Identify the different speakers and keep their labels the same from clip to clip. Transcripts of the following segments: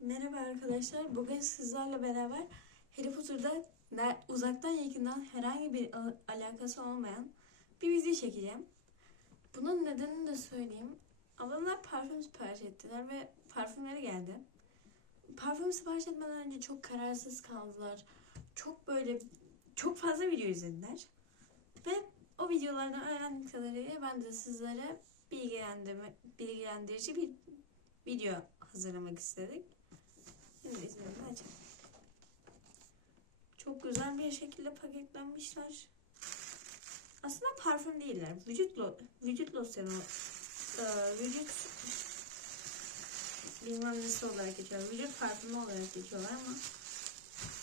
Speaker 1: Merhaba arkadaşlar. Bugün sizlerle beraber Harry Potter'da uzaktan yakından herhangi bir al- alakası olmayan bir video çekeceğim. Bunun nedenini de söyleyeyim. Ablamlar parfüm sipariş ettiler ve parfümleri geldi. Parfüm sipariş etmeden önce çok kararsız kaldılar. Çok böyle çok fazla video izlediler. Ve o videolardan öğrendiğim kadarıyla ben de sizlere bilgilendirme, bilgilendirici bir video hazırlamak istedik. Çok güzel bir şekilde paketlenmişler. Aslında parfüm değiller. Vücut lo vücut losyonu e, vücut bilmem nesi olarak geçiyor. Vücut parfümü olarak geçiyorlar ama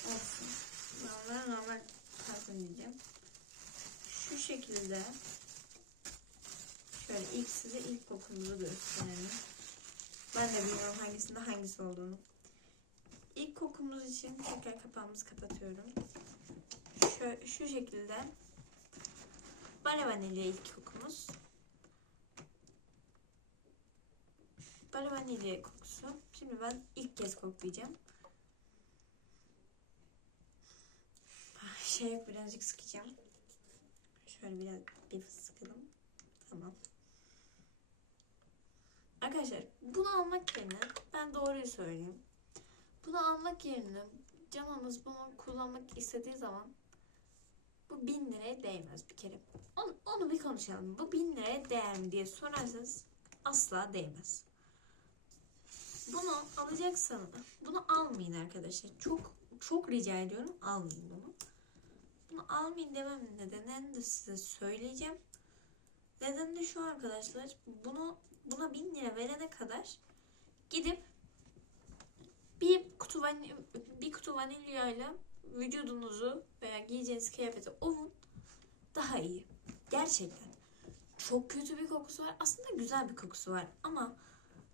Speaker 1: olsun. Ben onlara normal parfüm diyeceğim. Şu şekilde şöyle ilk size ilk kokumuzu gösterelim. Ben de bilmiyorum hangisinde hangisi olduğunu. İlk kokumuz için tekrar kapağımızı kapatıyorum. Şu, şu şekilde Bale vanilya ilk kokumuz. Bale vanilya kokusu. Şimdi ben ilk kez koklayacağım. Şey birazcık sıkacağım. Şöyle biraz bir sıkalım. Tamam. Arkadaşlar bunu almak yerine ben doğruyu söyleyeyim. Bunu almak yerine canınız bunu kullanmak istediği zaman bu bin liraya değmez bir kere. Onu, onu bir konuşalım. Bu bin liraya değer mi diye sorarsanız asla değmez. Bunu alacaksanız bunu almayın arkadaşlar. Çok çok rica ediyorum almayın bunu. Bunu almayın dememin nedenini de size söyleyeceğim. Neden de şu arkadaşlar. Bunu buna bin lira verene kadar gidip bir kutu vanilya, bir kutu vanilyayla vücudunuzu veya giyeceğiniz kıyafeti ovun daha iyi. Gerçekten. Çok kötü bir kokusu var. Aslında güzel bir kokusu var ama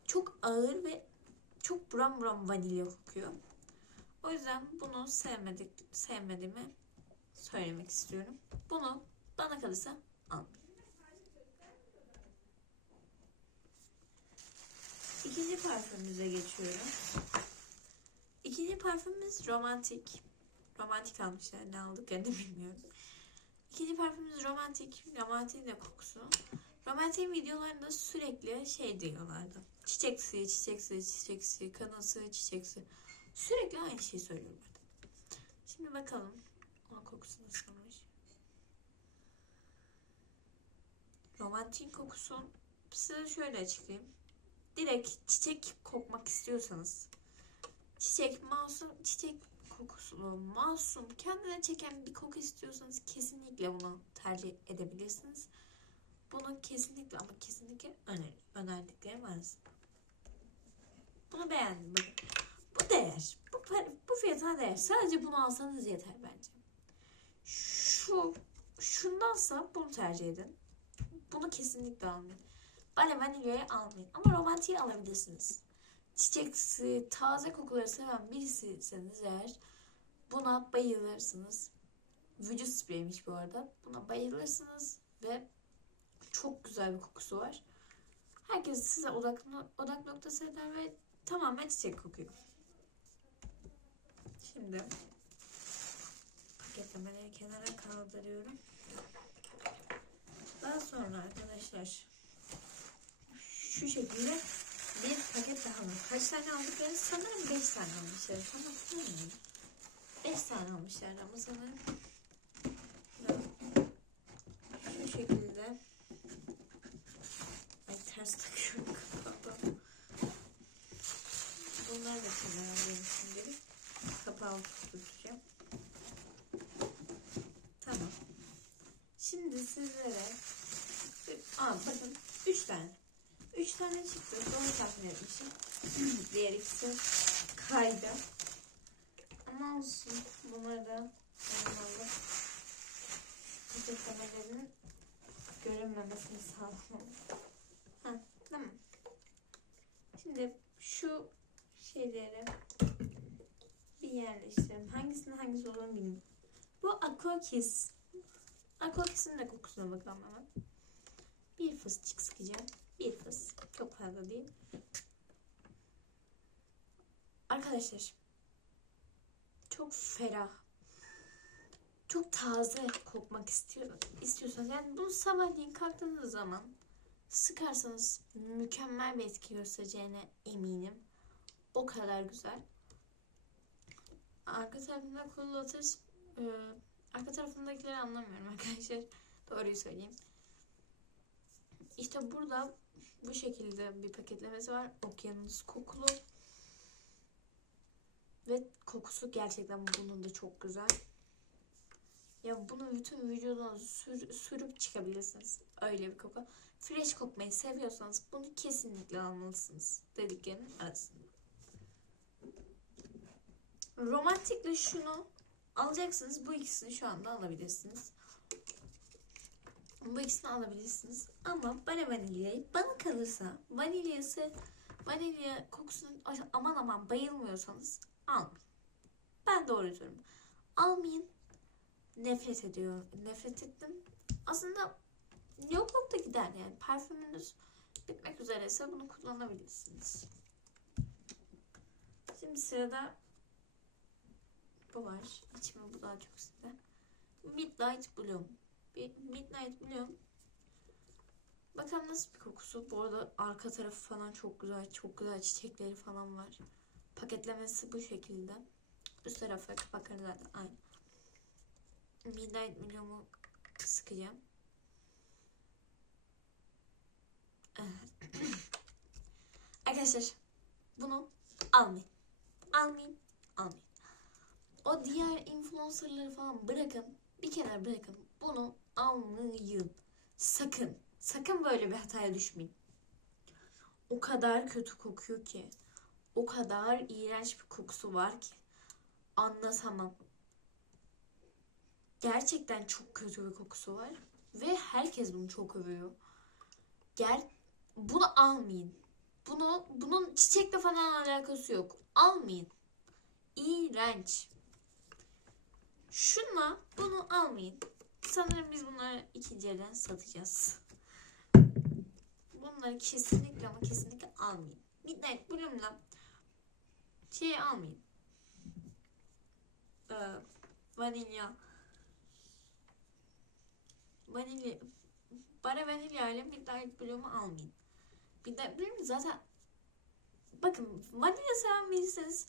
Speaker 1: çok ağır ve çok buram buram vanilya kokuyor. O yüzden bunu sevmedik, sevmediğimi söylemek istiyorum. Bunu bana kalırsa almayın. İkinci parfümümüze geçiyorum. İkinci parfümümüz romantik. Romantik almışlar. Ne aldıklarını bilmiyorum. İkinci parfümümüz romantik. Romantiğin de kokusu. Romantiğin videolarında sürekli şey diyorlardı. Çiçek suyu, çiçek suyu, çiçek suyu, kanın suyu, çiçek suyu. Sürekli aynı şeyi söylüyorlardı. Şimdi bakalım. Onun kokusu nasılmış. Romantiğin kokusu size şöyle açıklayayım direkt çiçek kokmak istiyorsanız çiçek masum çiçek kokusunu masum kendine çeken bir koku istiyorsanız kesinlikle bunu tercih edebilirsiniz. Bunu kesinlikle ama kesinlikle öner önerdiklerim arasında. Bunu beğendim. Bu değer. Bu, para, bu fiyata değer. Sadece bunu alsanız yeter bence. Şu şundansa bunu tercih edin. Bunu kesinlikle almayın. Bale vanilyayı almayın. Ama romantiği alabilirsiniz. Çiçeksi, taze kokuları seven birisiyseniz eğer buna bayılırsınız. Vücut spreymiş bu arada. Buna bayılırsınız ve çok güzel bir kokusu var. Herkes size odak, odak noktası eder ve tamamen çiçek kokuyor. Şimdi paketlemeleri kenara kaldırıyorum. Daha sonra arkadaşlar şu şekilde paket daha var. Kaç tane aldıklarını sanırım 5 tane almışlar. Tam hatırlamıyorum. 5 tane almışlar ama sanırım. Şu şekilde. Ay ters takıyorum kafamda. Bunları da kenara alayım şimdilik. Kapağı tutacağım. Tamam. Şimdi sizlere Aa bakın 3 tane. Üç tane çıktı. Doğru tahmin etmişim. Diğer ikisi kaydı. Ama olsun. Bunları da olmalı. Paketlemelerinin görünmemesini sağlamam. Ha, tamam. Şimdi şu şeyleri bir yerleştirelim. Hangisinin hangisi olduğunu bilmiyorum. Bu Aquakis. Aquakis'in de kokusuna bakalım hemen. Bir fıstık sıkacağım. Bir fıs. Çok fazla değil. Arkadaşlar çok ferah çok taze kokmak istiyor, istiyorsanız yani bunu sabahleyin kalktığınız zaman sıkarsanız mükemmel bir etki göstereceğine eminim. O kadar güzel. Arka tarafında kullatır. Ee, arka tarafındakileri anlamıyorum arkadaşlar. Doğruyu söyleyeyim. İşte burada bu şekilde bir paketlemesi var. Okyanus kokulu. Ve kokusu gerçekten bunun da çok güzel. Ya bunu bütün vücudunuza sür- sürüp çıkabilirsiniz. Öyle bir koku. Fresh kokmayı seviyorsanız bunu kesinlikle almalısınız. Dediklerinin arasında. Romantikle şunu alacaksınız. Bu ikisini şu anda alabilirsiniz. Bu ikisini alabilirsiniz. Ama bana vanilyayı bana kalırsa vanilyası vanilya kokusunu aman aman bayılmıyorsanız almayın. Ben doğru diyorum. Almayın. Nefret ediyor. Nefret ettim. Aslında yoklukta gider yani. Parfümünüz bitmek üzereyse bunu kullanabilirsiniz. Şimdi sırada bu var. İçime bu daha çok size. Midnight Bloom. Bir Midnight Bloom. Bakalım nasıl bir kokusu. Bu arada arka tarafı falan çok güzel. Çok güzel çiçekleri falan var. Paketlemesi bu şekilde. Üst tarafı kapakları zaten aynı. Midnight Bloom'u sıkacağım. Arkadaşlar bunu almayın. Almayın. Almayın. O diğer influencerları falan bırakın. Bir kenara bırakın. Bunu almayın. Sakın. Sakın böyle bir hataya düşmeyin. O kadar kötü kokuyor ki. O kadar iğrenç bir kokusu var ki. Anlatamam. Gerçekten çok kötü bir kokusu var. Ve herkes bunu çok övüyor. Ger bunu almayın. Bunu bunun çiçekle falan alakası yok. Almayın. İğrenç. Şunla bunu almayın. Sanırım biz bunları ikinci elden satacağız. Bunları kesinlikle ama kesinlikle almayın. Midnight Bloom'la şey almayın. Ee, vanilya. Vanilya. Bara vanilya ile Midnight Bloom'u almayın. Midnight Bloom zaten bakın vanilya seven biriyseniz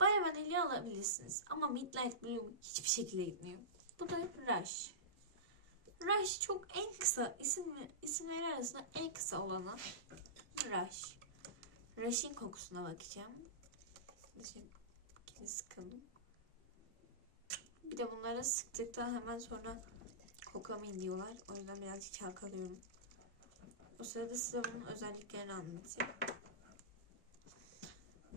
Speaker 1: Bara vanilya alabilirsiniz. Ama Midnight Bloom hiçbir şekilde gitmiyor. Bu da Rush. Rush çok en kısa isim isimleri arasında en kısa olanı Rush. Rush'in kokusuna bakacağım. Şimdi sıkalım. Bir de bunları sıktıktan hemen sonra kokamayın diyorlar. O yüzden birazcık çalkalıyorum. O sırada size bunun özelliklerini anlatayım.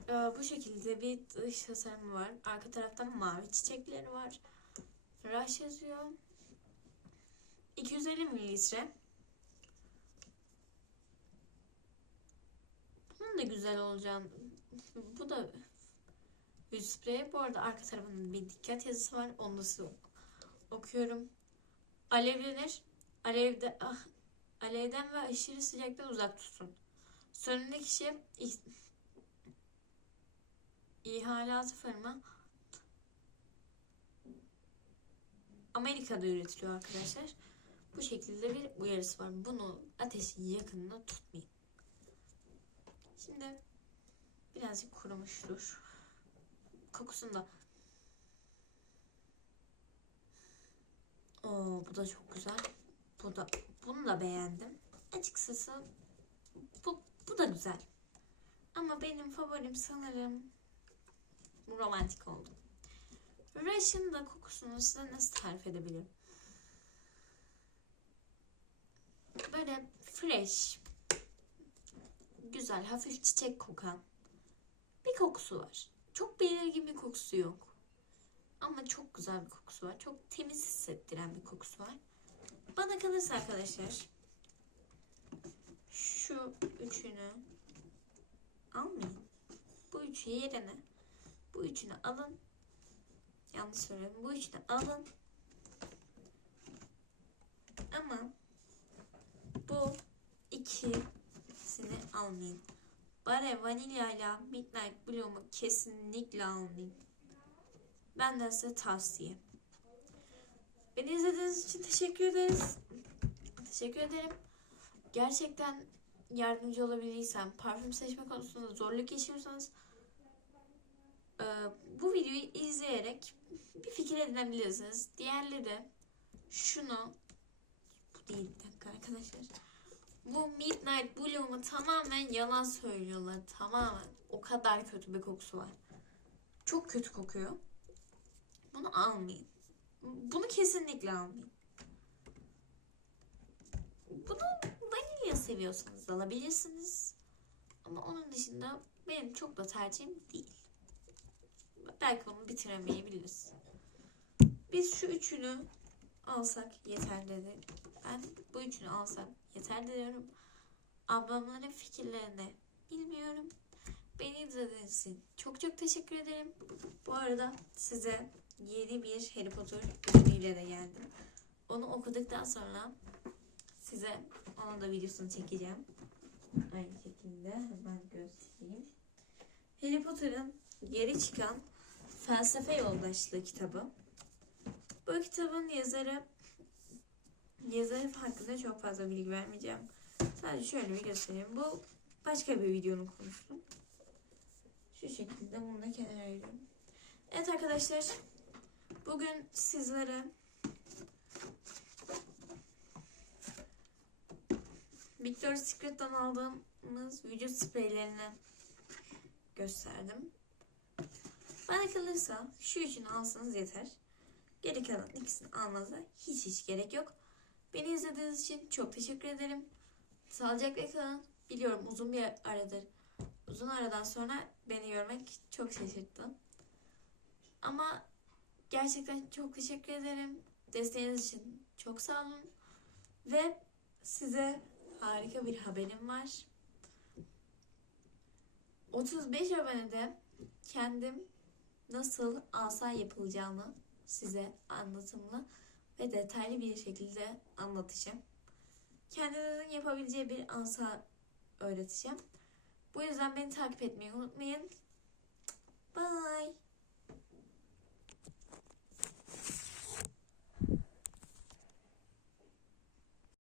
Speaker 1: Ee, bu şekilde bir dış tasarımı var. Arka tarafta mavi çiçekleri var. Rush yazıyor. 250 mililitre. Bunun da güzel olacağını. Bu da yüz spreyi. Bu arada arka tarafında bir dikkat yazısı var. Onu da okuyorum. Alevlenir. Alevde, ah, alevden ve aşırı sıcaktan uzak tutun. Sonundaki kişi ih- ihalatı firma Amerika'da üretiliyor arkadaşlar. Bu şekilde bir uyarısı var. Bunu ateşin yakınına tutmayın. Şimdi birazcık kurumuştur. Kokusunda Oo, bu da çok güzel. Bu da bunu da beğendim. Açıkçası bu, bu da güzel. Ama benim favorim sanırım romantik oldu. Rush'ın da kokusunu size nasıl tarif edebilirim? Böyle fresh, güzel, hafif çiçek kokan bir kokusu var. Çok belirgin bir kokusu yok. Ama çok güzel bir kokusu var. Çok temiz hissettiren bir kokusu var. Bana kalırsa arkadaşlar şu üçünü almayın. Bu üçü yerine bu üçünü alın. Yanlış söyledim. Bu üçünü alın. Ama ikisini almayın. Bare Vanilya ile Midnight Bloom'u kesinlikle almayın. Benden size tavsiye. Beni izlediğiniz için teşekkür ederiz. Teşekkür ederim. Gerçekten yardımcı olabildiysem, parfüm seçme konusunda zorluk yaşıyorsanız e, bu videoyu izleyerek bir fikir edinebilirsiniz. Diğerleri de şunu bu değil bir dakika arkadaşlar. Bu Midnight Bloom'u tamamen yalan söylüyorlar. Tamamen. O kadar kötü bir kokusu var. Çok kötü kokuyor. Bunu almayın. Bunu kesinlikle almayın. Bunu vanilya seviyorsanız alabilirsiniz. Ama onun dışında benim çok da tercihim değil. Belki bunu bitiremeyebiliriz. Biz şu üçünü alsak yeter dedi. Ben bu üçünü alsam yeter diyorum. Ablamların fikirlerini bilmiyorum. Beni izlediğiniz için çok çok teşekkür ederim. Bu arada size yeni bir Harry Potter ürünüyle de geldim. Onu okuduktan sonra size onun da videosunu çekeceğim. Aynı şekilde hemen göstereyim. Harry Potter'ın geri çıkan Felsefe Yoldaşlığı kitabı. Bu kitabın yazarı yazarı hakkında çok fazla bilgi vermeyeceğim. Sadece şöyle bir göstereyim. Bu başka bir videonun konusu. Şu şekilde bunu da kenara ayırıyorum. Evet arkadaşlar. Bugün sizlere Victoria's Secret'tan aldığımız vücut spreylerini gösterdim. Bana kalırsa şu üçünü alsanız yeter. Geri kalan ikisini almanıza hiç hiç gerek yok. Beni izlediğiniz için çok teşekkür ederim. Sağlıcakla kalın. Biliyorum uzun bir aradır. Uzun aradan sonra beni görmek çok şaşırttı. Ama gerçekten çok teşekkür ederim. Desteğiniz için çok sağ olun. Ve size harika bir haberim var. 35 abonede kendim nasıl asa yapılacağını size anlatımlı ve detaylı bir şekilde anlatacağım. Kendinizin yapabileceği bir asa öğreteceğim. Bu yüzden beni takip etmeyi unutmayın. Bye.